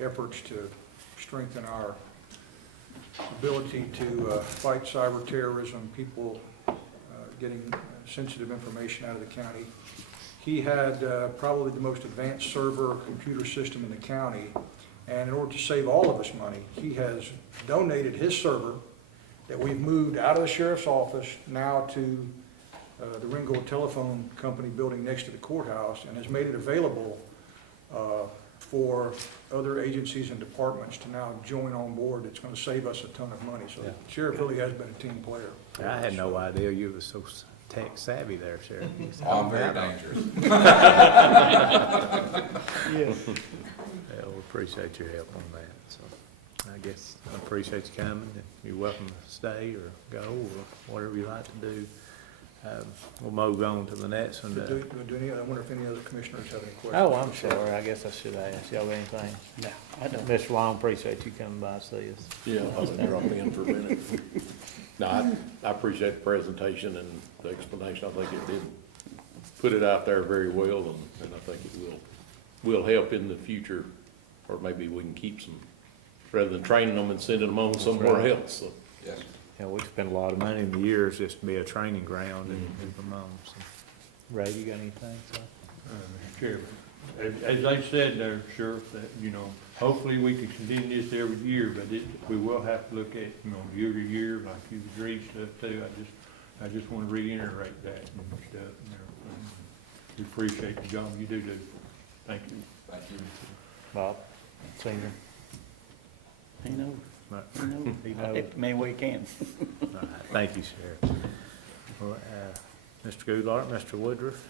efforts to strengthen our ability to fight cyber terrorism, people getting sensitive information out of the county. He had probably the most advanced server computer system in the county, and in order to save all of us money, he has donated his server that we've moved out of the sheriff's office now to the Ringgold Telephone Company building next to the courthouse, and has made it available for other agencies and departments to now join on board. It's going to save us a ton of money. So Yeah. the sheriff really has been a team player. I had no idea you were so tech savvy there, Sheriff. Oh, I'm very dangerous. Yeah, we appreciate your help on that. So I guess I appreciate you coming. You're welcome to stay or go or whatever you like to do. We'll move on to the next one. I wonder if any other commissioners have any questions? Oh, I'm sorry. I guess I should ask. Y'all got anything? No, I don't. Mr. Long, appreciate you coming by and see us. Yeah, I'll drop in for a minute. No, I appreciate the presentation and the explanation. I think it did put it out there very well, and I think it will help in the future, or maybe we can keep some, rather than training them and sending them on somewhere else, so. Yes. Yeah, we spent a lot of money in the years just to be a training ground and move them on. So. Ray, you got anything? So? Mr. Chairman, as I said there, Sheriff, that, you know, hopefully we can continue this every year, but we will have to look at, you know, year to year, like you've agreed stuff too. I just want to reiterate that and stuff and everything. We appreciate the job you do. Thank you. Thank you. Bob, Senior. He knows. Right. He knows. He knows. Man, we can. All right. Thank you, Sheriff. Well, Mr. Goulart, Mr. Woodruff,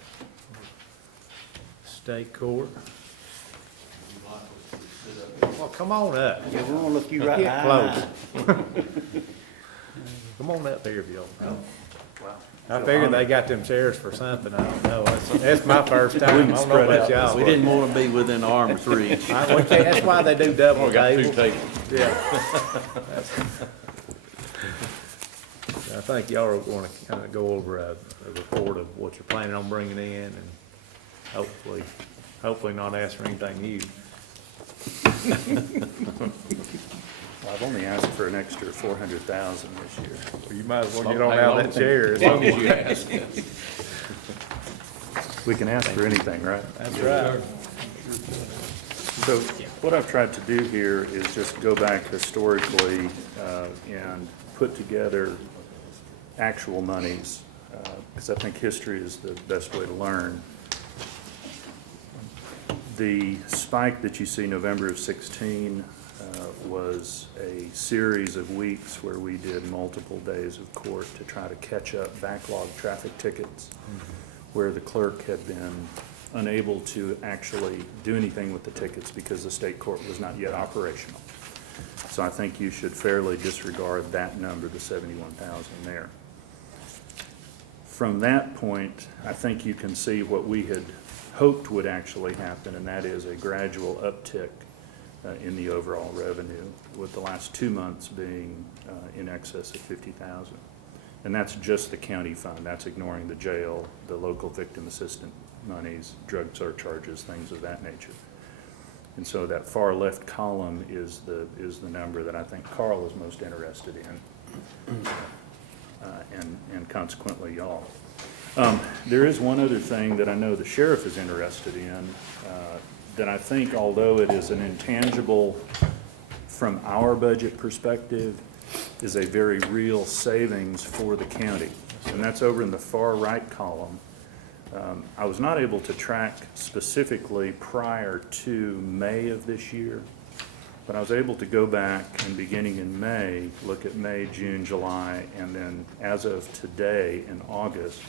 State Court. Well, come on up. Yeah, we want to look you right in the Get eye. close. Come on up here if you don't know. I figured they got them chairs for something. I don't know. That's my first time. I don't know about y'all. We didn't want to be within arm's reach. That's why they do double We got two tables. tables. Yeah. I think y'all are going to kind of go over a report of what you're planning on bringing in, and hopefully not ask for anything new. Well, I've only asked for an extra 400,000 this year. You might as well get on out of that chair. As long as you ask. We can ask for anything, right? That's right. So what I've tried to do here is just go back historically and put together actual monies, because I think history is the best way to learn. The spike that you see November of 16 was a series of weeks where we did multiple days of court to try to catch up backlog traffic tickets, where the clerk had been unable to actually do anything with the tickets because the state court was not yet operational. So I think you should fairly disregard that number, the 71,000 there. From that point, I think you can see what we had hoped would actually happen, and that is a gradual uptick in the overall revenue, with the last 2 months being in excess of 50,000. And that's just the county fund. That's ignoring the jail, the local victim assistance monies, drug surcharges, things of that nature. And so that far left column is the number that I think Carl is most interested in, and consequently y'all. There is one other thing that I know the sheriff is interested in, that I think, although it is an intangible from our budget perspective, is a very real savings for the county. And that's over in the far right column. I was not able to track specifically prior to May of this year, but I was able to go back and beginning in May, look at May, June, July, and then as of today in August,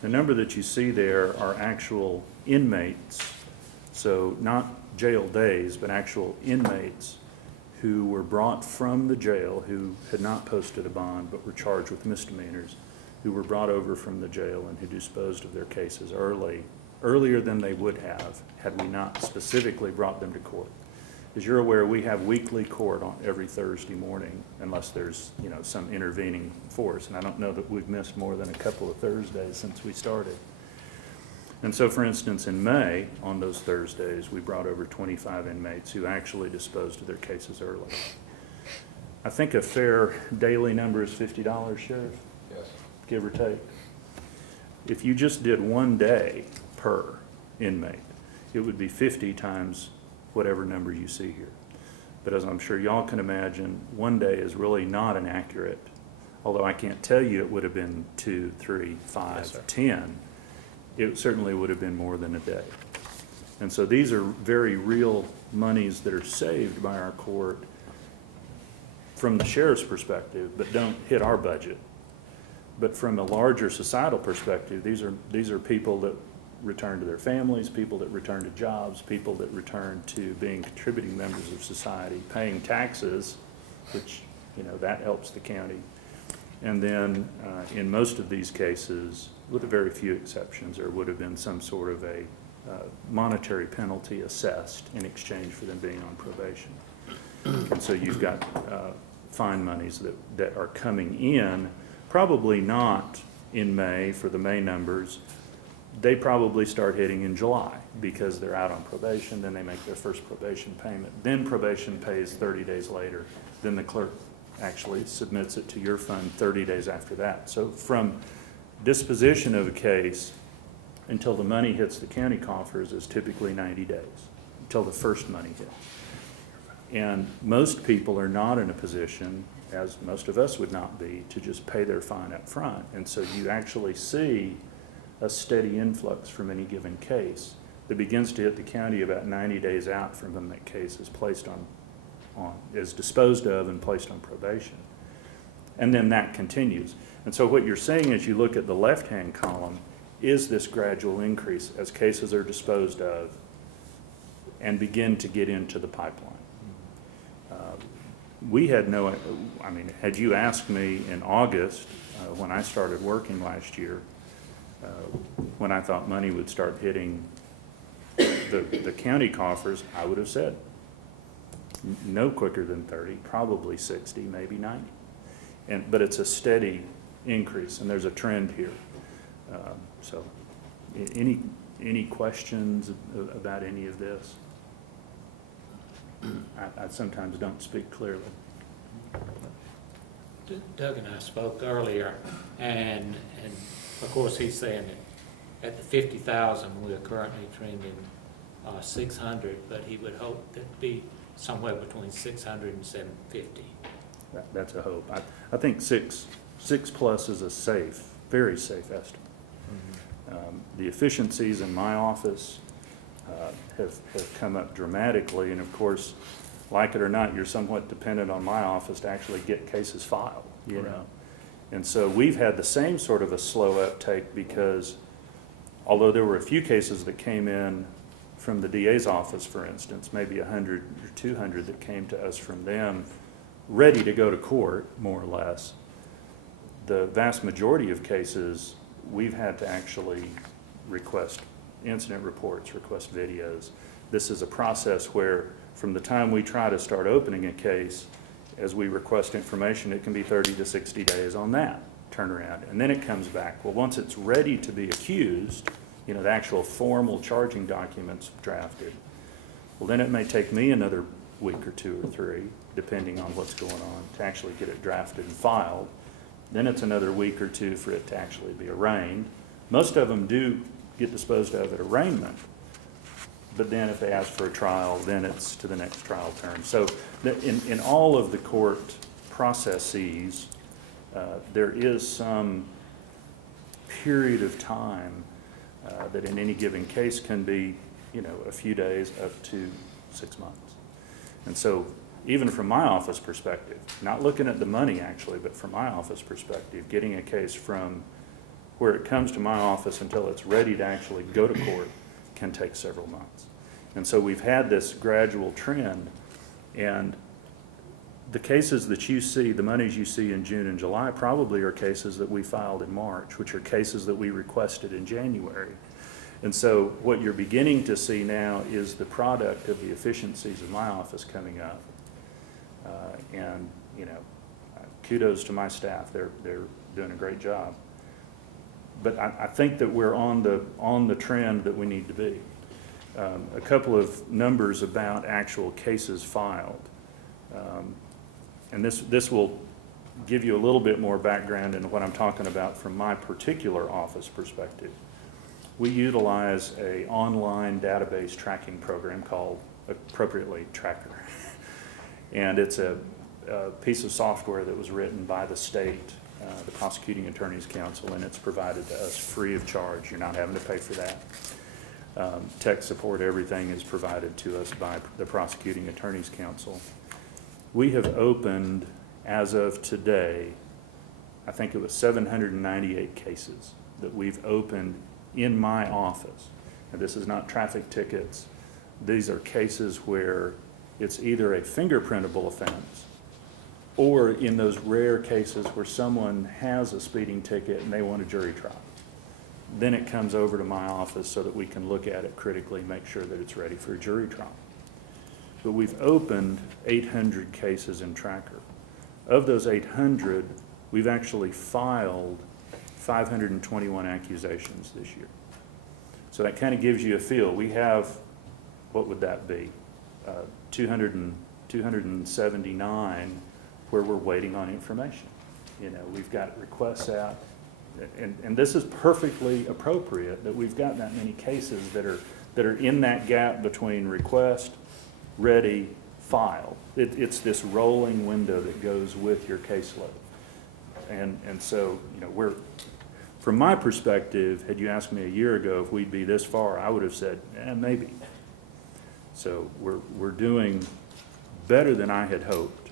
the number that you see there are actual inmates, so not jail days, but actual inmates who were brought from the jail, who had not posted a bond but were charged with misdemeanors, who were brought over from the jail and who disposed of their cases earlier than they would have had we not specifically brought them to court. As you're aware, we have weekly court on every Thursday morning, unless there's, you know, some intervening force, and I don't know that we've missed more than a couple of Thursdays since we started. And so, for instance, in May, on those Thursdays, we brought over 25 inmates who actually disposed of their cases early. I think a fair daily number is $50, Sheriff? Yes. Give or take. If you just did 1 day per inmate, it would be 50 times whatever number you see here. But as I'm sure y'all can imagine, 1 day is really not an accurate, although I can't tell you it would have been 2, 3, 5, Yes, sir. 10. It certainly would have been more than a day. And so these are very real monies that are saved by our court from the sheriff's perspective, but don't hit our budget. But from a larger societal perspective, these are people that return to their families, people that return to jobs, people that return to being contributing members of society, paying taxes, which, you know, that helps the county. And then in most of these cases, with a very few exceptions, there would have been some sort of a monetary penalty assessed in exchange for them being on probation. And so you've got fine monies that are coming in, probably not in May for the May numbers. They probably start hitting in July because they're out on probation, then they make their first probation payment. Then probation pays 30 days later. Then the clerk actually submits it to your fund 30 days after that. So from disposition of a case until the money hits the county coffers is typically 90 days, until the first money hits. And most people are not in a position, as most of us would not be, to just pay their fine up front. And so you actually see a steady influx from any given case that begins to hit the county about 90 days out from when that case is placed is disposed of and placed on probation. And then that continues. And so what you're seeing as you look at the left-hand column is this gradual increase as cases are disposed of and begin to get into the pipeline. We had no, I mean, had you asked me in August, when I started working last year, when I thought money would start hitting the county coffers, I would have said no quicker than 30, probably 60, maybe 90. But it's a steady increase, and there's a trend here. So any questions about any of this? I sometimes don't speak clearly. Doug and I spoke earlier, and of course he's saying that at the 50,000 we're currently trending 600, but he would hope that to be somewhere between 600 and 750. That's a hope. I think six plus is a safe, very safe estimate. The efficiencies in my office have come up dramatically, and of course, like it or not, you're somewhat dependent on my office to actually get cases filed, you know. And so we've had the same sort of a slow uptake because although there were a few cases that came in from the DA's office, for instance, maybe 100 or 200 that came to us from them, ready to go to court, more or less, the vast majority of cases, we've had to actually request incident reports, request videos. This is a process where from the time we try to start opening a case, as we request information, it can be 30 to 60 days on that turnaround. And then it comes back. Well, once it's ready to be accused, you know, the actual formal charging documents drafted, well, then it may take me another week or 2 or 3, depending on what's going on, to actually get it drafted and filed. Then it's another week or 2 for it to actually be arraigned. Most of them do get disposed of at arraignment, but then if they ask for a trial, then it's to the next trial term. So in all of the court processes, there is some period of time that in any given case can be, you know, a few days up to 6 months. And so even from my office perspective, not looking at the money actually, but from my office perspective, getting a case from where it comes to my office until it's ready to actually go to court can take several months. And so we've had this gradual trend, and the cases that you see, the monies you see in June and July probably are cases that we filed in March, which are cases that we requested in January. And so what you're beginning to see now is the product of the efficiencies of my office coming up. And, you know, kudos to my staff. They're doing a great job. but I think that we're on the trend that we need to be. A couple of numbers about actual cases filed. And this will give you a little bit more background into what I'm talking about from my particular office perspective. We utilize an online database tracking program called, appropriately, Tracker. And it's a piece of software that was written by the state, the Prosecuting Attorneys Council, and it's provided to us free of charge. You're not having to pay for that. Tech support, everything is provided to us by the Prosecuting Attorneys Council. We have opened, as of today, I think it was 798 cases that we've opened in my office. And this is not traffic tickets. These are cases where it's either a fingerprintable offense or in those rare cases where someone has a speeding ticket and they want a jury trial. Then it comes over to my office so that we can look at it critically, make sure that it's ready for a jury trial. But we've opened 800 cases in Tracker. Of those 800, we've actually filed 521 accusations this year. So that kind of gives you a feel. We have, what would that be? 279 where we're waiting on information. You know, we've got requests out, and this is perfectly appropriate that we've got that many cases that are in that gap between request, ready, file. It's this rolling window that goes with your caseload. And so, you know, from my perspective, had you asked me a year ago if we'd be this far, I would have said, maybe. So we're doing better than I had hoped,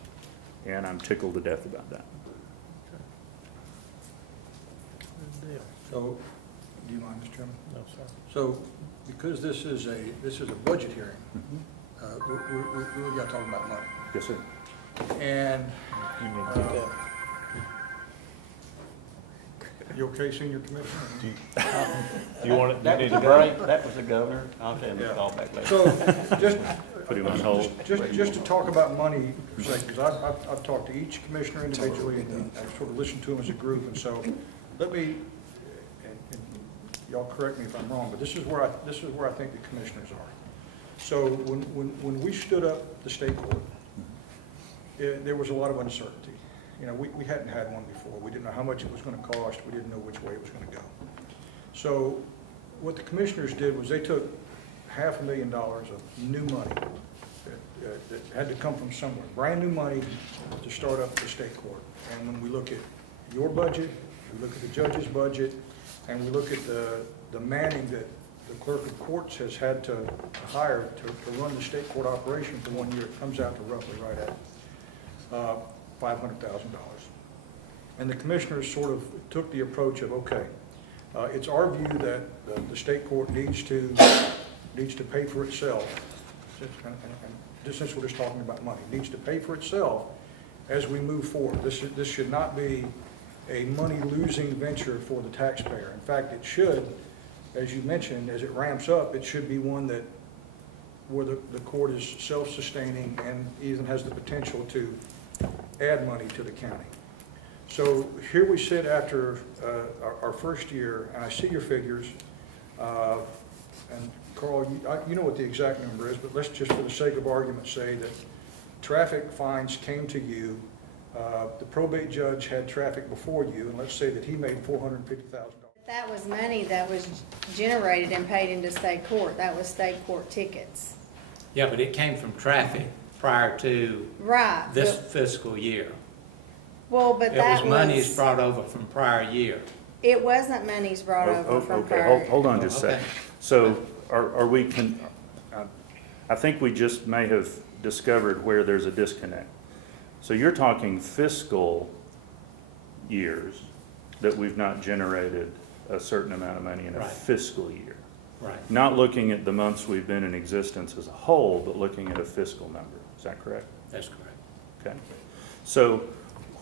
and I'm tickled to death about that. Good deal. So, do you mind, Mr. Chairman? No, sir. So, because this is a budget hearing, we got to talk about money. Yes, sir. And, You need to get that. you okay, Senior Commissioner? Do you want it, do you That need was a the break? governor, that was the governor. I'll tell him to call back later. So, just, Put him on hold. just to talk about money for a second, because I've talked to each commissioner individually, and I've sort of listened to them as a group, and so, let me, and y'all correct me if I'm wrong, but this is where I think the commissioners are. So, when we stood up the state court, there was a lot of uncertainty. You know, we hadn't had one before. We didn't know how much it was going to cost. We didn't know which way it was going to go. So what the commissioners did was they took $500,000 of new money that had to come from somewhere, brand new money to start up the state court. And when we look at your budget, we look at the judge's budget, and we look at the manning that the clerk of courts has had to hire to run the state court operation for 1 year, it comes out to roughly right at $500,000. And the commissioners sort of took the approach of, okay, it's our view that the state court needs to pay for itself, and since we're just talking about money, needs to pay for itself as we move forward. This should not be a money-losing venture for the taxpayer. In fact, it should, as you mentioned, as it ramps up, it should be one where the court is self-sustaining and even has the potential to add money to the county. So here we sit after our first year, and I see your figures. And Carl, you know what the exact number is, but let's just for the sake of argument say that traffic fines came to you, the probate judge had traffic before you, and let's say that he made $450,000. That was money that was generated and paid into state court. That was state court tickets. Yeah, but it came from traffic prior to Right. this fiscal year. Well, but that It was monies brought over from prior year. It wasn't monies brought over from Okay, prior. hold on just a Okay. second. So I think we just may have discovered where there's a disconnect. So you're talking fiscal years that we've not generated a certain amount of money in a Right. fiscal year. Right. Not looking at the months we've been in existence as a whole, but looking at a fiscal number. Is that correct? That's correct. Okay. So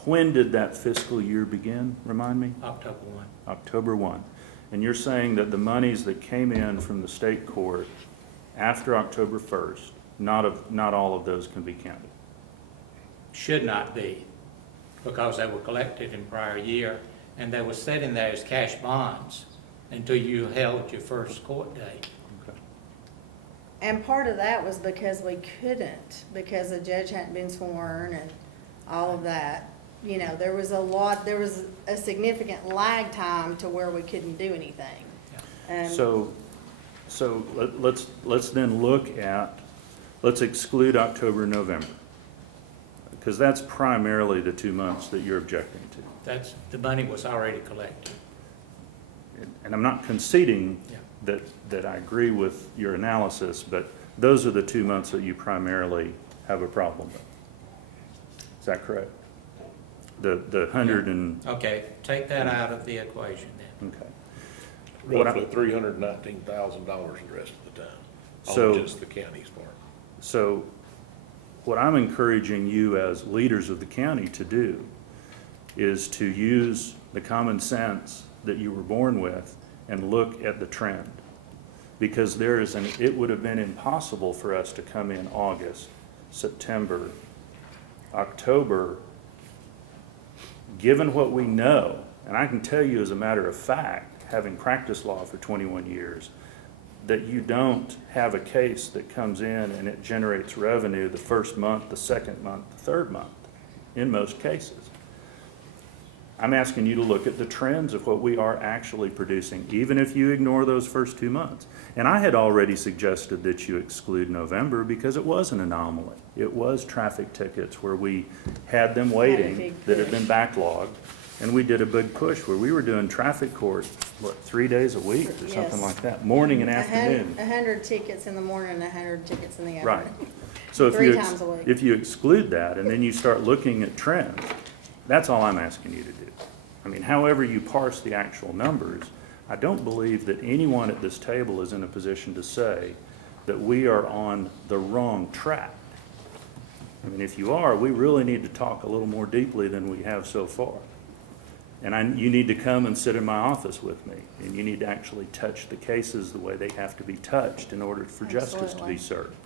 when did that fiscal year begin? Remind me? October 1. October 1. And you're saying that the monies that came in from the state court after October 1st, not all of those can be counted? Should not be, because they were collected in prior year, and they were sitting there as cash bonds until you held your first court date. And part of that was because we couldn't, because the judge hadn't been sworn and all of that. You know, there was a significant lag time to where we couldn't do anything. So let's then look at, let's exclude October and November, because that's primarily the 2 months that you're objecting to. The money was already collected. And I'm not conceding Yeah. that I agree with your analysis, but those are the 2 months that you primarily have a problem with. Is that correct? The 100 and, Okay, take that out of the equation then. okay. What I- Roughly $319,000 the rest of the time, So- on just the county's part. So what I'm encouraging you as leaders of the county to do is to use the common sense that you were born with and look at the trend. Because it would have been impossible for us to come in August, September, October, given what we know, and I can tell you as a matter of fact, having practiced law for 21 years, that you don't have a case that comes in and it generates revenue the first month, the second month, the third month, in most cases. I'm asking you to look at the trends of what we are actually producing, even if you ignore those first 2 months. And I had already suggested that you exclude November because it was an anomaly. It was traffic tickets where we had them waiting that had been backlogged. And we did a big push where we were doing traffic court, 3 days a week or something Yes. like that, morning and afternoon. 100 tickets in the morning and 100 tickets in the Right. afternoon. So if 3 you, times a week. if you exclude that and then you start looking at trends, that's all I'm asking you to do. I mean, however you parse the actual numbers, I don't believe that anyone at this table is in a position to say that we are on the wrong track. I mean, if you are, we really need to talk a little more deeply than we have so far. And you need to come and sit in my office with me, and you need to actually touch the cases the way they have to be touched in order for justice to be Absolutely. served.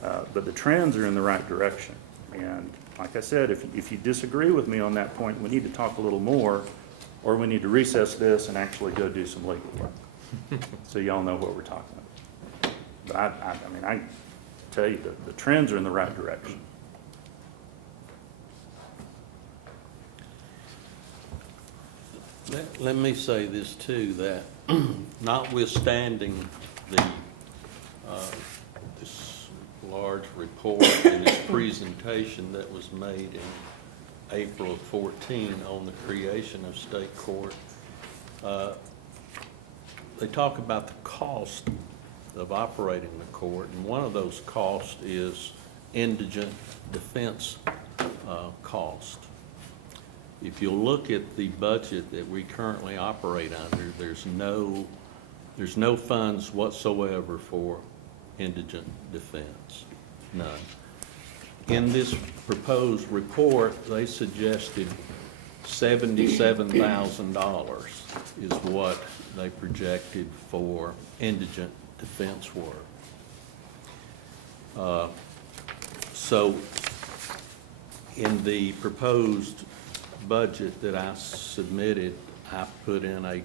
But the trends are in the right direction. And like I said, if you disagree with me on that point, we need to talk a little more, or we need to recess this and actually go do some legal work. So y'all know what we're talking about. But I mean, I tell you, the trends are in the right direction. Let me say this too, that notwithstanding this large report and this presentation that was made in April of 14 on the creation of state court, they talk about the cost of operating the court, and one of those costs is indigent defense cost. If you look at the budget that we currently operate under, there's no funds whatsoever for indigent defense, none. In this proposed report, they suggested $77,000 is what they projected for indigent defense work. So in the proposed budget that I submitted, I put in at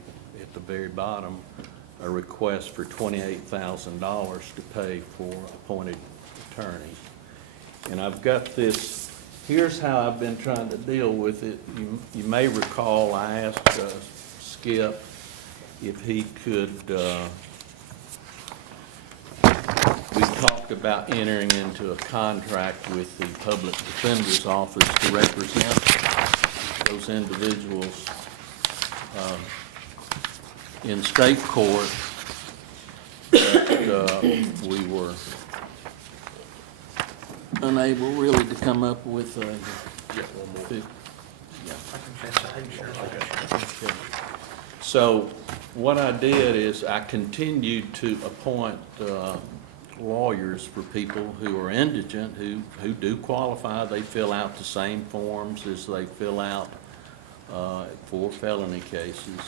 the very bottom, a request for $28,000 to pay for appointed attorneys. And I've got this, here's how I've been trying to deal with it. You may recall I asked Skip if he could, we talked about entering into a contract with the Public Defender's Office to represent those individuals in state court, but we were unable really to come up with a. So what I did is I continued to appoint lawyers for people who are indigent, who do qualify. They fill out the same forms as they fill out for felony cases.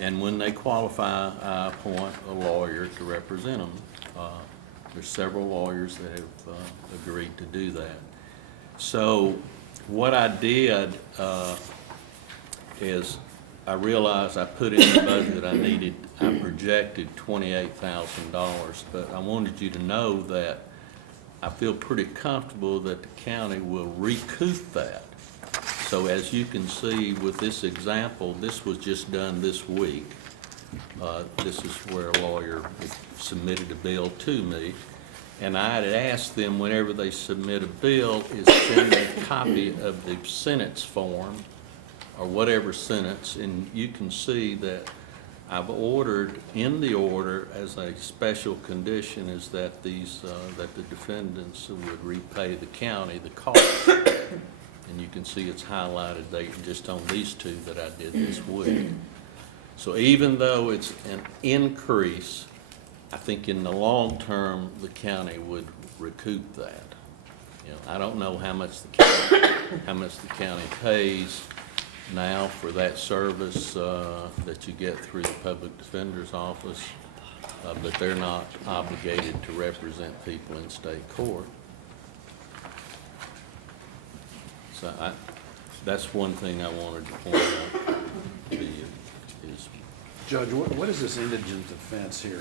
And when they qualify, I appoint a lawyer to represent them. There's several lawyers that have agreed to do that. So what I did is I realized I put in the budget I needed, I projected $28,000, but I wanted you to know that I feel pretty comfortable that the county will recoup that. So as you can see with this example, this was just done this week. This is where a lawyer submitted a bill to me. And I had asked them whenever they submit a bill is send me a copy of the sentence form or whatever sentence. And you can see that I've ordered in the order as a special condition is that these, that the defendants would repay the county the cost. And you can see it's highlighted there just on these two that I did this week. So even though it's an increase, I think in the long term, the county would recoup that. You know, I don't know how much the county pays now for that service that you get through the public defender's office, but they're not obligated to represent people in state court. So that's one thing I wanted to point out to you is. Judge, what is this indigent defense here?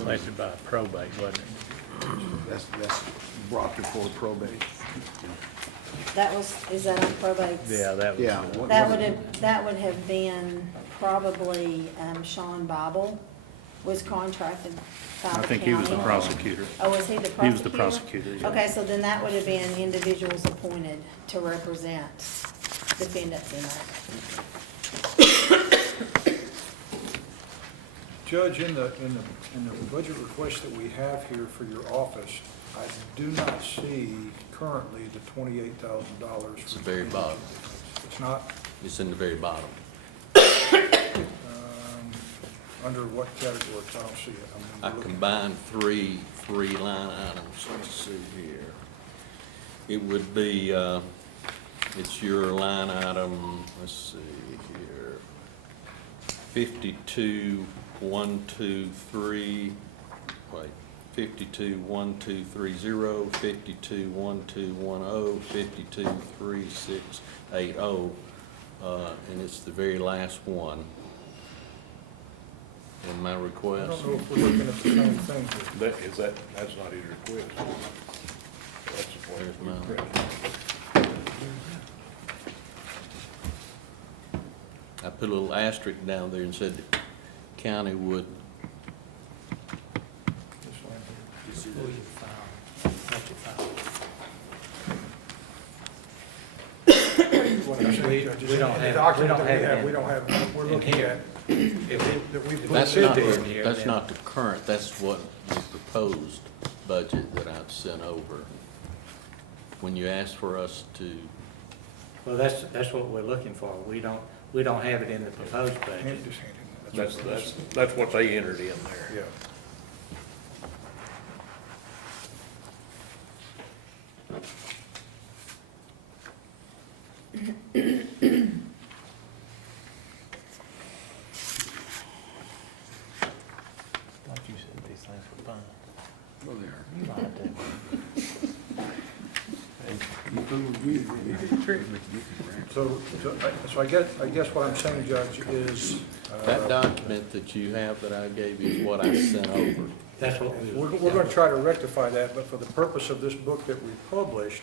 Collected by probate, wasn't it? That's brought before probate. Is that on probate? Yeah, that was. Yeah. That would have been probably, Sean Bible was contracted by the I county. think he was the prosecutor. Oh, was he the prosecutor? He was the prosecutor, yeah. Okay, so then that would have been individuals appointed to represent defendants in that. Judge, in the budget request that we have here for your office, I do not see currently the $28,000. It's the very bottom. It's not, It's in the very bottom. under what category? I don't see it. I combined three line items. Let's see here. It would be, it's your line item, let's see here, 52-123, wait, 52-1230, 52-1210, 52-3680, and it's the very last one in my I request. don't know if we're looking at the same thing here. That's not his request. That's the plan. There's mine. I put a little asterisk down there and said the county would, This line here. Pull your file. That's your file. What I'm saying, Judge, is We don't the have- document we don't that have it we don't have, we're in looking here. at, If it, that we've that's put not, in here, that's then- not the current, that's what the proposed budget that I've sent over. When you asked for us to, well, that's what we're looking for. We don't have it in the proposed budget. Just hand him that. That's what they entered in there. Yeah. Thought you said these things were fine. Well, there. You lied to me. You fooled me. You tricked me. So I guess what I'm saying, Judge, is. that document that you have that I gave you is what I sent over. That's what we. We're going to try to rectify that, but for the purpose of this book that we published,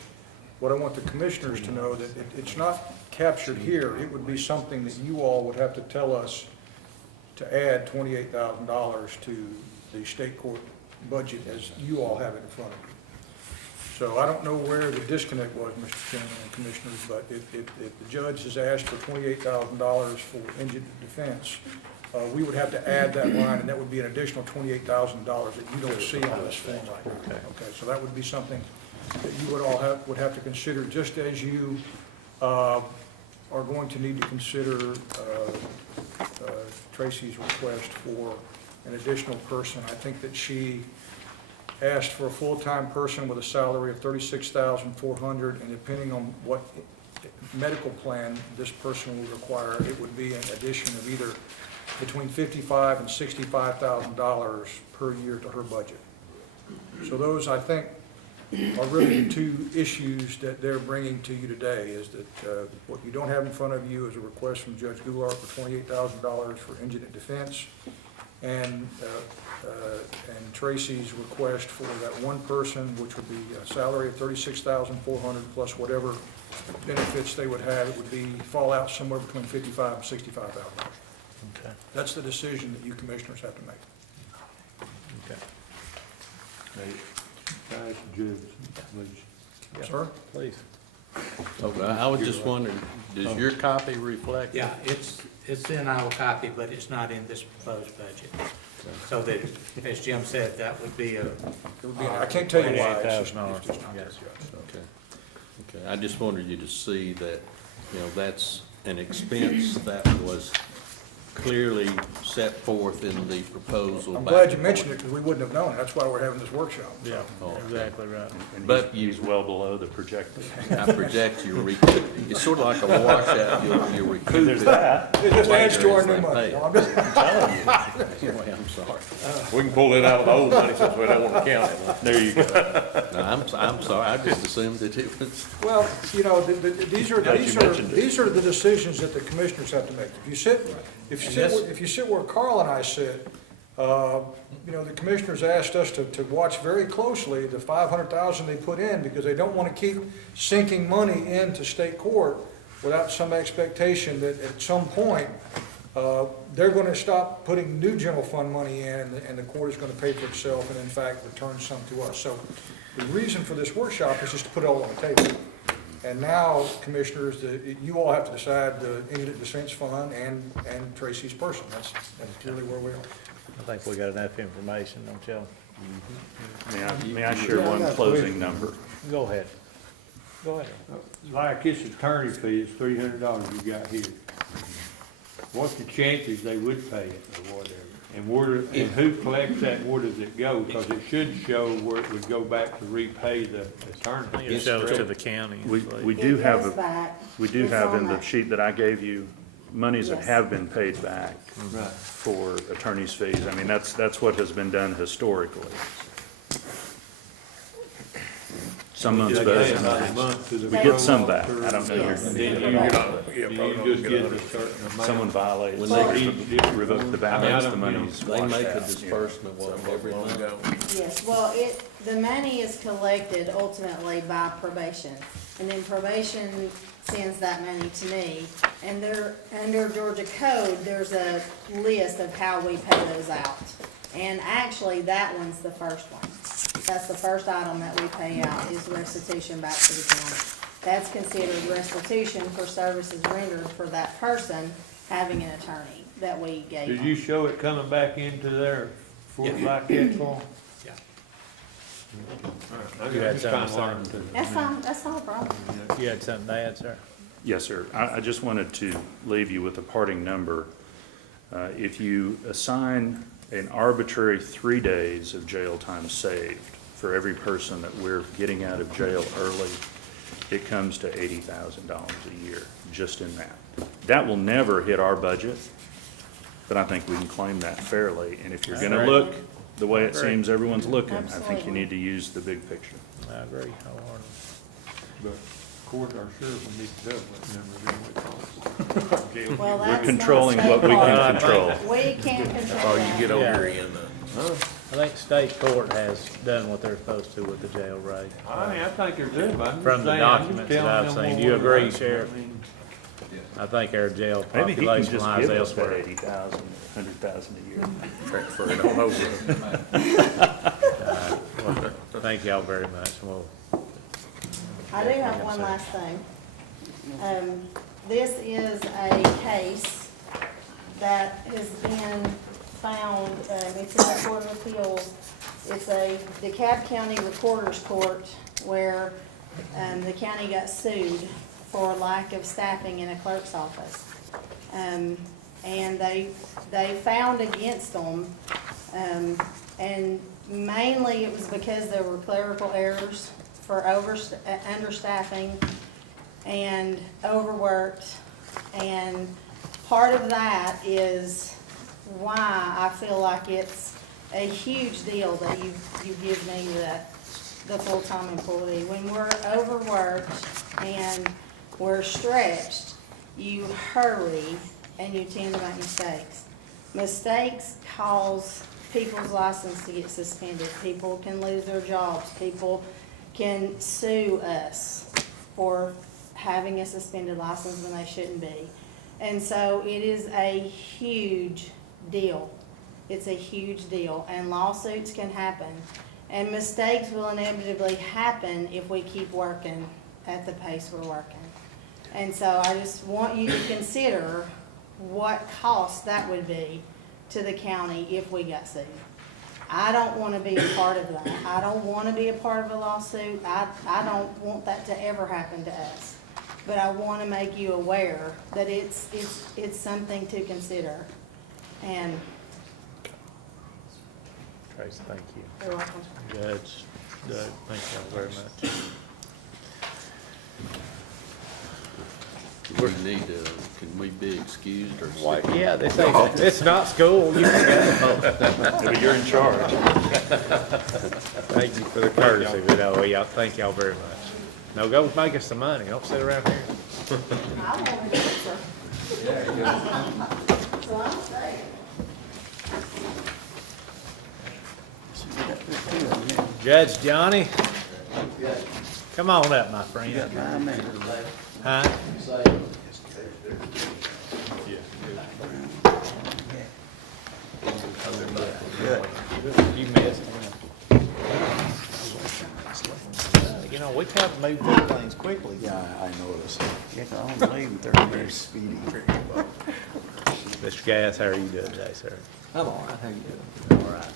what I want the commissioners to know that it's not captured here. It would be something that you all would have to tell us to add $28,000 to the state court budget as you all have it in front of you. So I don't know where the disconnect was, Mr. Chairman and Commissioners, but if the judge has asked for $28,000 for indigent defense, we would have to add that line, and that would be an additional $28,000 that you don't see on this form right now. Okay, so that would be something that you would have to consider, just as you are going to need to consider Tracy's request for an additional person. I think that she asked for a full-time person with a salary of $36,400, and depending on what medical plan this person will require, it would be an addition of either between $55,000 and $65,000 per year to her budget. So those, I think, are really the two issues that they're bringing to you today, is that what you don't have in front of you is a request from Judge Goulart for $28,000 for indigent defense, and Tracy's request for that one person, which would be a salary of $36,400 plus whatever benefits they would have. It would be, fall out somewhere between $55,000 and $65,000. Okay, That's the decision that you commissioners have to make. okay. Guys, Judge, please. Yeah. Sir? Please. Okay, I was just wondering, does your copy reflect? Yeah, it's in our copy, but it's not in this proposed budget. So that, as Jim said, that would be a, It would be, I can't tell you why. It's just $28,000. it's just not there, Yes. Judge. Okay, okay, I just wanted you to see that, you know, that's an expense that was clearly set forth in the proposal. I'm back glad you and mentioned it, forth. because we wouldn't have known it. That's why we're having this workshop. Yeah, Oh. exactly right. And But he's well below the projected. I project you recoup, it's sort of like a washout, you recoup There's it. that. It just adds to our later new as they money. pay. No, I'm just- Anyway, I'm sorry. We can pull it out of the old money since we don't want to count it. There you go. No, I'm sorry, I just assumed that it was, Well, you know, these are mentioned it. these are the decisions that the commissioners have to make. If you sit where Carl and I sit, you know, the commissioners asked us to watch very closely the $500,000 they put in, because they don't want to keep sinking money into state court without some expectation that at some point, they're going to stop putting new general fund money in, and the court is going to pay for itself and in fact return some to us. So the reason for this workshop is just to put it all on the table. And now, commissioners, you all have to decide the indigent defense fund and Tracy's person. That's really where we are. I think we got enough information, don't y'all? May I share one closing number? Go ahead. Go ahead. Like this attorney fee is $300 you got here. What's the chances they would pay it or whatever? And who collects that, and where does it go? Because it should show where it would go back to repay the attorney. I think it shows to the county. I We believe. do It have, goes back. we do It's have on in the that. sheet that I gave you, monies that Yes. have been paid back Right. for attorney's fees. I mean, that's what has been done historically. Some months They better pay than another others. month to the We get some back. parole I don't know. Yes. And then you just get a certain amount. Someone violates, When they revoke the balance, the I mean, money's they washed make a out. Yeah. disbursement every month. Yes, well, the money is collected ultimately by probation, and then probation sends that money to me. And under Georgia code, there's a list of how we pay those out. And actually, that one's the first one. That's the first item that we pay out, is restitution back to the county. That's considered restitution for services rendered for that person having an attorney that we gave Did them. you show it coming back into there for like that for? yeah. I'm You had just trying to something learn to too. That's fine, that's not a problem. You had something to add, sir? Yes, sir. I just wanted to leave you with a parting number. If you assign an arbitrary 3 days of jail time saved for every person that we're getting out of jail early, it comes to $80,000 a year, just in that. That will never hit our budget, but I think we can claim that fairly. And if you're gonna Agree. look the way it Agree. seems everyone's looking, I think you Absolutely. need to use the big picture. I agree wholeheartedly. But court, our sheriff will need to government members anyway. Well, We're that's not controlling state what we law. can control. We can't control Oh, that. you get Yeah. over here in I think state court has done what they're supposed to with the jail rate. I mean, I think they're good, but I'm just From the saying, I'm just documents that telling I've them seen. what Do you we're agree, doing. Sheriff? I mean, I think our jail Maybe he can population just lies give us that elsewhere. 80,000, 100,000 a year. transfer it on over. Thank y'all very much. Well, I do have one last thing. This is a case that has been found, it's in the Court of Appeals. It's a DeKalb County Recorder's Court where, the county got sued for lack of staffing in a clerk's office. And they found against them, and mainly it was because there were clerical errors for understaffing and overworked. And part of that is why I feel like it's a huge deal that you give me the full-time employee. When we're overworked and we're stretched, you hurry and you tend to make mistakes. Mistakes cause people's license to get suspended. People can lose their jobs. People can sue us for having a suspended license when they shouldn't be. And so it is a huge deal. It's a huge deal, and lawsuits can happen. And mistakes will inevitably happen if we keep working at the pace we're working. And so I just want you to consider what cost that would be to the county if we got sued. I don't want to be a part of that. I don't want to be a part of a lawsuit. I don't want that to ever happen to us. But I want to make you aware that it's something to consider. And Tracy, thank you. you're welcome. Judge, Doug, thank y'all very much. Do we need to, can we be excused or what? Yeah, they say it's not school. You can go. You're in charge. Thank you for the courtesy, but thank y'all very much. Now go make us some money. Don't sit around here. I want an answer. So I'm saying. Judge Johnny, come on up, my friend. Huh? You missed him. You know, we try to move through things quickly. Yeah, I noticed. Yeah, I don't believe they're very speedy. Mr. Gass, how are you doing today, sir? I'm all right, how you doing? All right.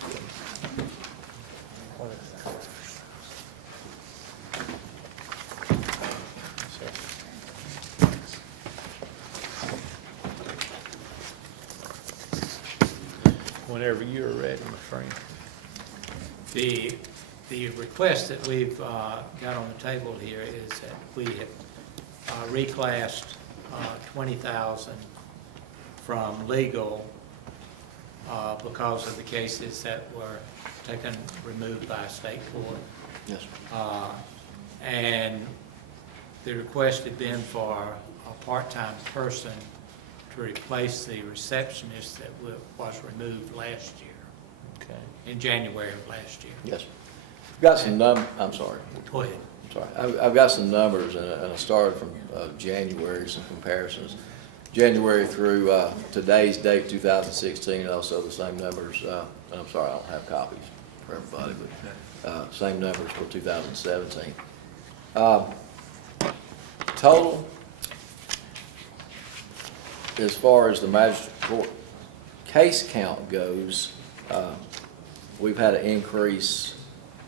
Whenever you're ready, my friend. The request that we've got on the table here is that we have reclassed 20,000 from legal because of the cases that were removed by a state court. Yes, And the request had been for a part-time person to replace the receptionist that was removed last year, Okay. in January of last year. yes. Got some I'm sorry. Go ahead. Sorry, I've got some numbers, and I started from January, some comparisons. January through today's date, 2016, and also the same numbers, I'm sorry, I don't have copies for everybody, but same numbers for 2017. Total, as far as the magistrate court case count goes, we've had an increase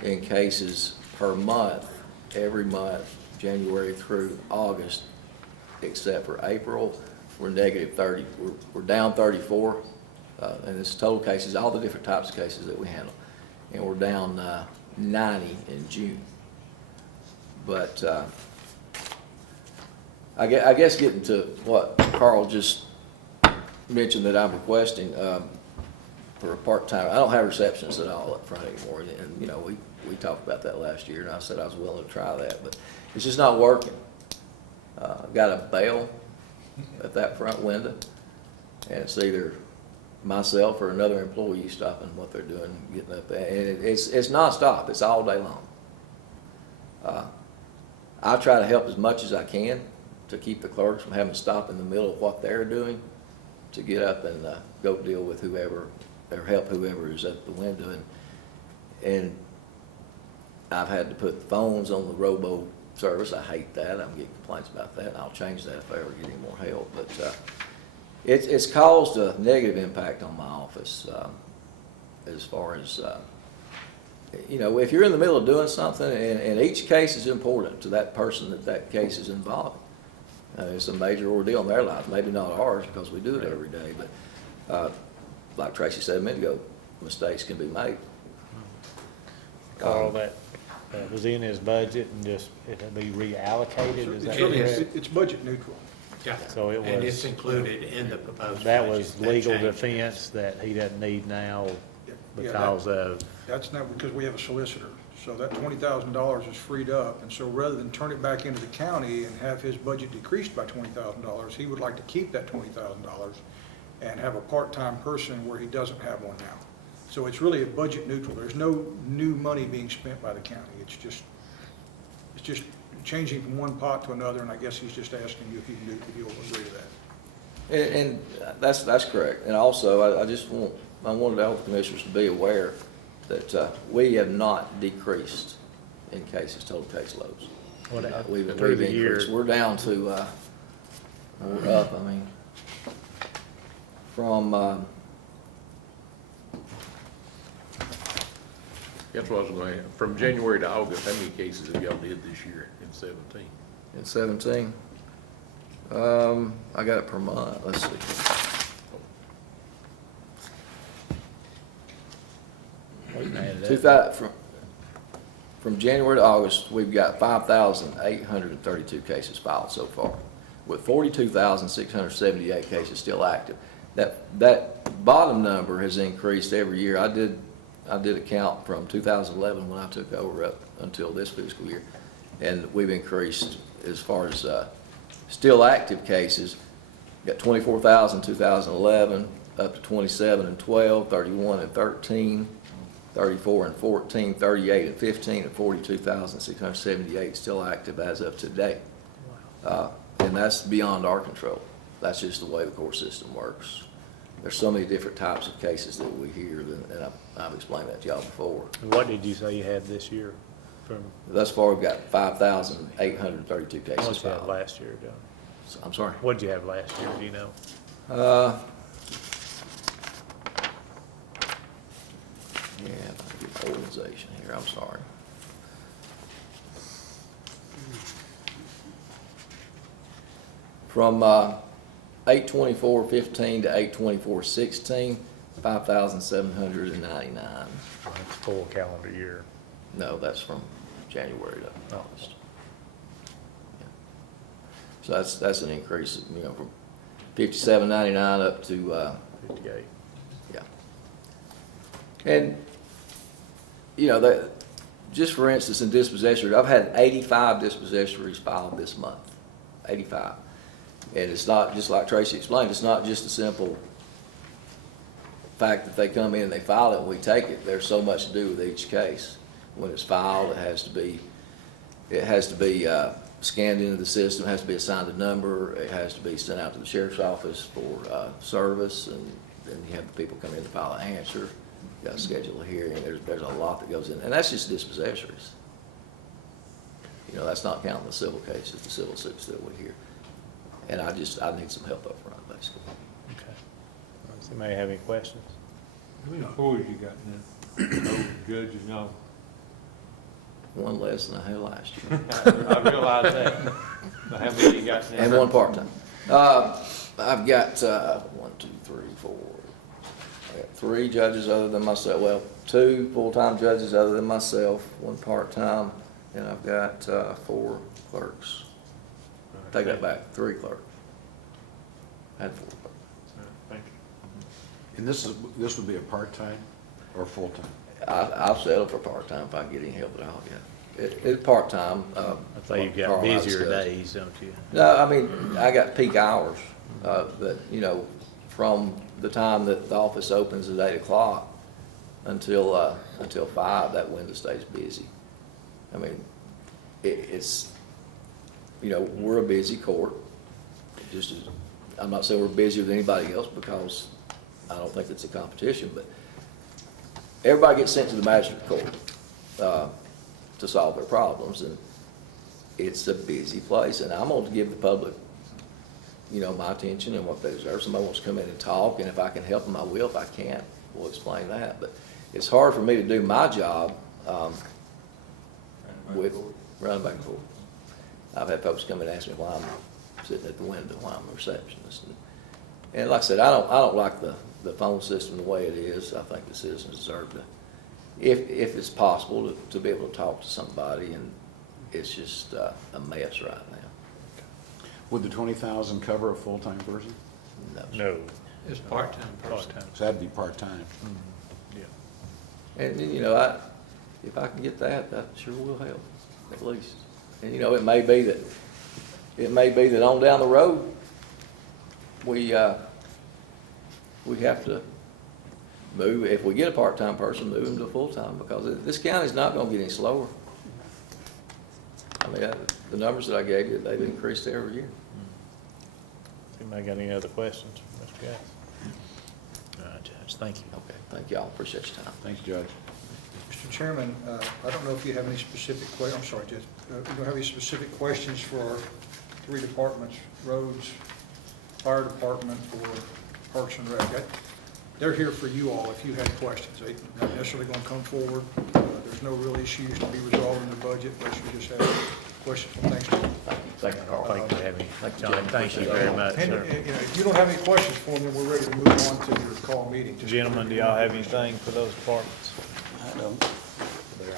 in cases per month, every month, January through August, except for April. We're negative 30, we're down 34, and this is total cases, all the different types of cases that we handle. And we're down 90 in June. But I guess getting to what Carl just mentioned that I'm requesting for a part-time, I don't have receptionists at all up front anymore. And you know, we talked about that last year, and I said I was willing to try that, but it's just not working. I've got a bell at that front window, and it's either myself or another employee stopping what they're doing, getting up there, and it's nonstop. It's all day long. I try to help as much as I can to keep the clerks from having to stop in the middle of what they're doing to get up and go deal with whoever or help whoever is at the window, and I've had to put phones on the robo service. I hate that. I'm getting complaints about that, and I'll change that if I ever get any more help. But it's caused a negative impact on my office as far as, you know, if you're in the middle of doing something, and each case is important to that person that case is involving. It's a major ordeal in their life, maybe not ours because we do it every day, but like Tracy said a minute ago, mistakes can be made. Carl, that was in his budget and just, it'll be reallocated, is that correct? It's budget neutral. Yeah, So it and was- it's included in the proposed That budget. was That legal changed. defense that he doesn't need now Yeah, because of, That's not because we have a solicitor. So that $20,000 is freed up, and so rather than turn it back into the county and have his budget decreased by $20,000, he would like to keep that $20,000 and have a part-time person where he doesn't have one now. So it's really a budget neutral. There's no new money being spent by the county. It's just changing from one pot to another, and I guess he's just asking you if you'll agree to that. And that's correct. And also, I wanted all the commissioners to be aware that we have not decreased in cases, total caseloads. We've through the increased. year? We're down to, we're up, I mean, from, That's what I was going to, from January to August, how many cases have y'all did this year in 17? in 17, I got it per month, let's see. From January to August, we've got 5,832 cases filed so far, with 42,678 cases still active. That bottom number has increased every year. I did a count from 2011 when I took over up until this fiscal year, and we've increased as far as still active cases. Got 24,000 in 2011, up to 27 and 12, 31 and 13. 34 and 14, 38 and 15, and 42,678 still active as of today. And that's beyond our control. That's just the way the court system works. There's so many different types of cases that we hear, and I've explained that to y'all before. What did you say you had this year from, Thus far, we've got 5,832 cases what did you have filed. last year, John? So, I'm sorry. What did you have last year, do you know? Yeah, if I get the organization here, I'm sorry. From 8/24/15 to 8/24/16, 5,799. That's full calendar year. No, that's from January to August. Yeah. So that's an increase, from 57.99 up to 58. yeah. And, that, just for instance, in dispossessory, I've had 85 dispossessories filed this month, 85. And it's not, just like Tracy explained, it's not just a simple fact that they come in and they file it and we take it. There's so much to do with each case. When it's filed, it has to be scanned into the system, it has to be assigned a number, it has to be sent out to the sheriff's office for service, and then you have the people come in to file an answer. You got to schedule a hearing. There's a lot that goes in, and that's just dispossessories. That's not counting the civil cases, the civil suits that we hear. And I need some help up front, basically. Okay. Does anybody have any questions? How many employees you got now? No judges, no. One less than I had last year. I realize that. But how many you got now? And one part-time. I've got 1, 2, 3, 4. I got 3 judges other than myself. Well, 2 full-time judges other than myself, 1 part-time, and I've got 4 clerks. Take that back, 3 clerks. I had 4 clerks. Thank you. And this would be a part-time or full-time? I'll settle for part-time if I can get any help at all, yeah. It's part-time. I thought you've got Carl has busier stuff. days, don't you? No, I mean, I got peak hours, that, from the time that the office opens at 8 o'clock until 5, that window stays busy. I mean, it's, we're a busy court. I'm not saying we're busier than anybody else because I don't think it's a competition, but everybody gets sent to the magistrate court to solve their problems, and it's a busy place, and I'm going to give the public, my attention and what they deserve. Somebody wants to come in and talk, and if I can help them, I will. If I can't, we'll explain that. But it's hard for me to do my job with running back and forth. I've had folks come and ask me why I'm sitting at the window, why I'm a receptionist. And like I said, I don't like the phone system the way it is. I think the citizens deserve to, if it's possible, to be able to talk to somebody, and it's just a mess right now. Would the 20,000 cover a full-time person? No. It's part-time person. Part-time. So that'd be part-time. Yeah. And, if I can get that, that sure will help, at least. And, you know, it may be that on down the road, we have to move, if we get a part-time person, move them to full-time, because this county's not gonna get any slower. I mean, the numbers that I gave you, they've increased every year. Anybody got any other questions, Mr. Gass? All right, Judge, thank you. Okay, thank y'all, appreciate your time. Thanks, Judge. Mr. Chairman, I don't know if you have any specific I'm sorry, Judge. You don't have any specific questions for our three departments, roads, fire department, or Parks and Rec? They're here for you all if you had questions. They're not necessarily going to come forward. There's no real issues to be resolved in the budget unless you just have questions. Thanks, Tom. Thank you, Carl. Thank you for having me. Thank you, John, Jim. thank you Appreciate very it. much, And, sir. if you don't have any questions for them, then we're ready to move on to your call meeting. Just- Gentlemen, do y'all have anything for those departments? I don't.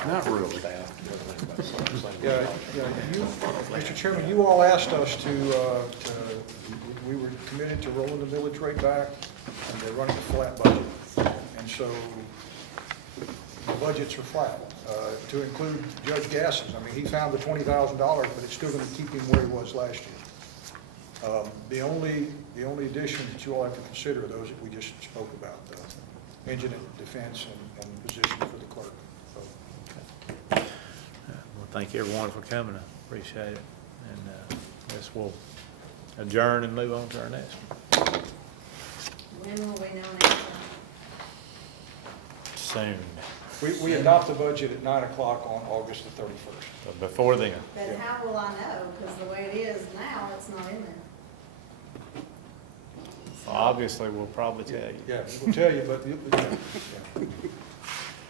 Not really. Yeah, you, Mr. Chairman, you all asked us we were committed to rolling the millage rate back, and they're running a flat budget. And so the budgets are flat, to include Judge Gass's. I mean, he found the $20,000, but it's still going to keep him where he was last year. The only additions that you all have to consider are those that we just spoke about, engine and defense and position for the clerk. So, Well, thank everyone for coming, I appreciate it. And I guess we'll adjourn and move on to our next one. When will we know next time? Soon, we adopt the budget at 9 o'clock on August the 31st. but before then. But how will I know? Because the way it is now, it's not in there. Obviously, we'll probably tell you. Yeah, we'll tell you, but,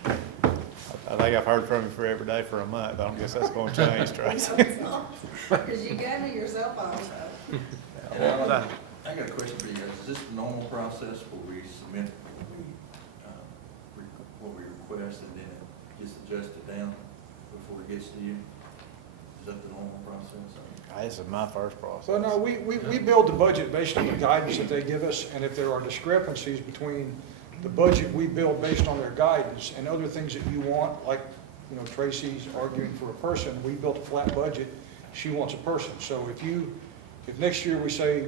I think I've heard from you for every day for a month. I don't guess that's going to change, Tracy. No, it's not. Because you gave me your cell phone, so. I got a question for you guys. Is this the normal process where we submit what we request and then it gets adjusted down before it gets to you? Is that the normal process? This is my first process. well, no, we build the budget based on the guidance that they give us, and if there are discrepancies between the budget we build based on their guidance and other things that you want, like, you know, Tracy's arguing for a person, we built a flat budget, she wants a person. So if next year we say,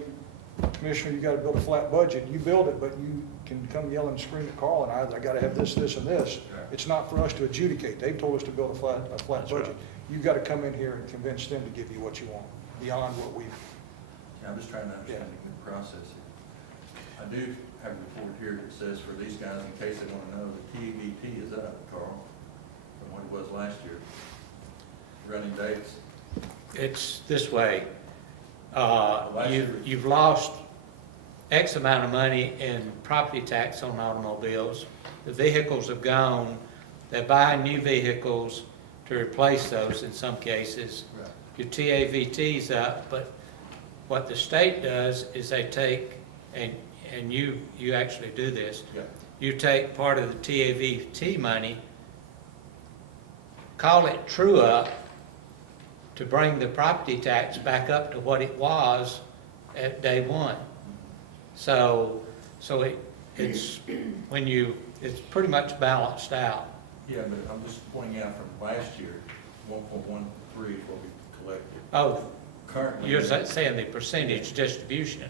Commissioner, you gotta build a flat budget, you build it, but you can come yell and scream at Carl and I gotta have this, this, and this. It's not for us to adjudicate. They've told us to build a flat That's budget. right. You've gotta come in here and convince them to give you what you want, beyond what we've. Yeah, I'm just trying to understand the process here. I do have a report here that says for these guys, in case they want to know, the TVT is up, Carl, from what it was last year. Running dates. It's this way. Last year- You've lost X amount of money in property tax on automobiles. The vehicles have gone. They're buying new vehicles to replace those in some cases. Right. Your TAVT's up, but what the state does is they take, and you actually do this, Yeah. you take part of the TAVT money, call it true up, to bring the property tax back up to what it was at day one. So it's pretty much balanced out. Yeah, but I'm just pointing out from last year, 1.13 is what we collected. Oh, Currently. you're saying the percentage distribution.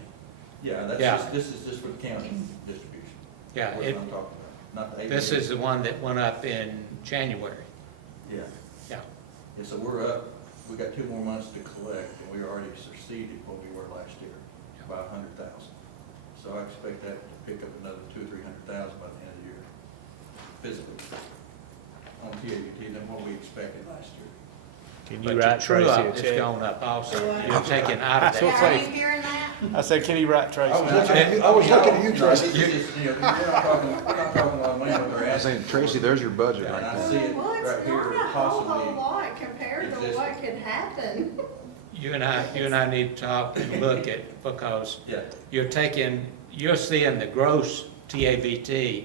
Yeah, Yeah. this is just for the county distribution. Yeah, That's what I'm talking about, not the. this is the one that went up in January. Yeah. Yeah. Yeah, so we're up, we got 2 more months to collect, and we already exceeded what we were last year, by 100,000. So I expect that to pick up another 200,000 or 300,000 by the end of the year, physically, on TAVT than what we expected last year. Can But you your write true Tracy a up is check? going up also. Do I? You're taking out of Yeah, that. are you hearing that? I said, can you write Tracy? I was looking at you, Tracy. This is just, you know, we're not talking a lot of money, but they're I was asking. saying, Tracy, there's your budget Yeah, and right I there. see it Well, it's right here, not a possibly. whole lot compared to existing. what could happen. You and I need to talk and look at, because Yeah, you're seeing the gross TAVT,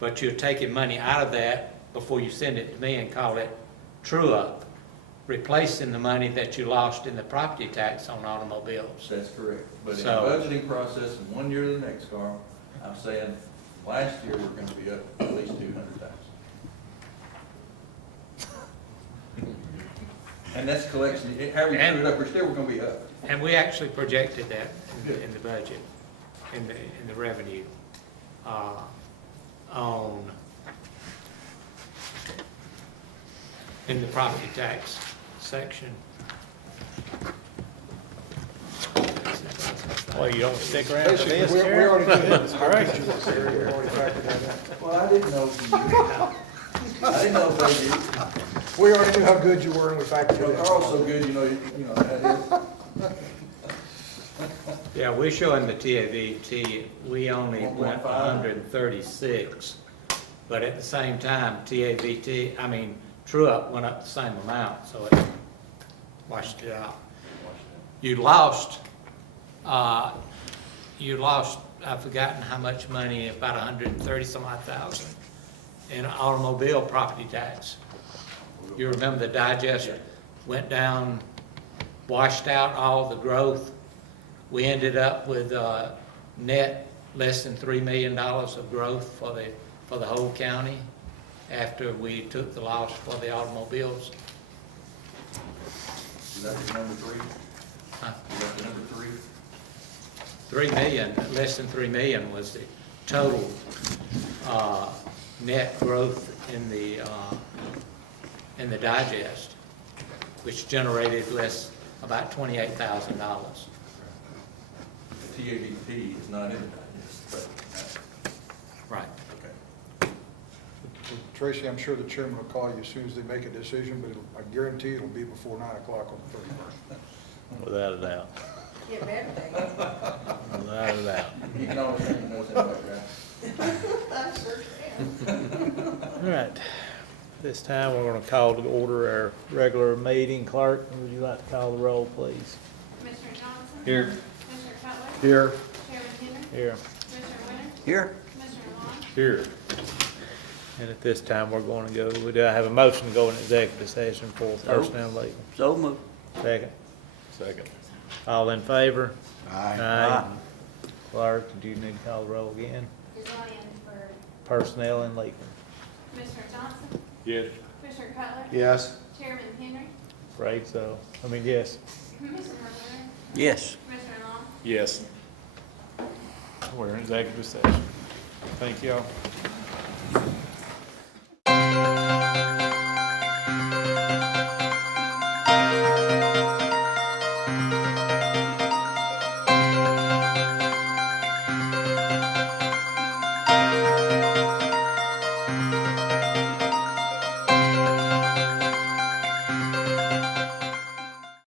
but you're taking money out of that before you send it to me and call it true up, replacing the money that you lost in the property tax on automobiles. that's correct. But in the So- budgeting process, from one year to the next, Carl, I'm saying, last year, we're gonna be up at least 200,000. And that's collection, however you And- put it up, we're still gonna be up. And we actually projected that in the budget, in the revenue, in the property tax section. Well, you don't stick around for Basically, this, we Terry? already did it. All right. We already factored that in. Well, I didn't know if you I didn't know if they did. We already knew how good you were and we factored it in. Carl's so good, you know, that is. Yeah, we're showing the TAVT, we only went 1.5. 136, but at the same time, true-up went up the same amount, so it washed it out. You lost, I've forgotten how much money, about 130-some odd thousand in automobile property tax. You remember the digest went down, washed out all the growth. We ended up with net less than $3 million of growth for the whole county after we took the loss for the automobiles. Is that the number 3? Huh? Is that the number 3? 3 million, less than 3 million was the total net growth in the digest, which generated about $28,000. The TAVT is not in the digest, but, Right. okay. Tracy, I'm sure the chairman will call you as soon as they make a decision, but I guarantee it'll be before 9 o'clock on the 31st. Without a doubt. Get better, Dave. Without a doubt. You can always turn your nose in, right? I sure can. All right. This time, we're going to call to order our regular meeting. Clerk, would you like to call the roll, please? Commissioner Johnson? Here. Commissioner Cutler? Here. Chairman Henry? Here. Commissioner Winter? Here. Commissioner Long? Here. And at this time, we're going to go, do I have a motion to go into executive session for personnel and legal? So moved. Second. Second. All in favor? Aye. Clerk, do you need to call the roll again? Is on in for Personnel and legal. Commissioner Johnson? Yes. Commissioner Cutler? Yes. Chairman Henry? Right, so, yes. Commissioner Winter? Yes. Commissioner Long? Yes. We're in executive session. Thank y'all.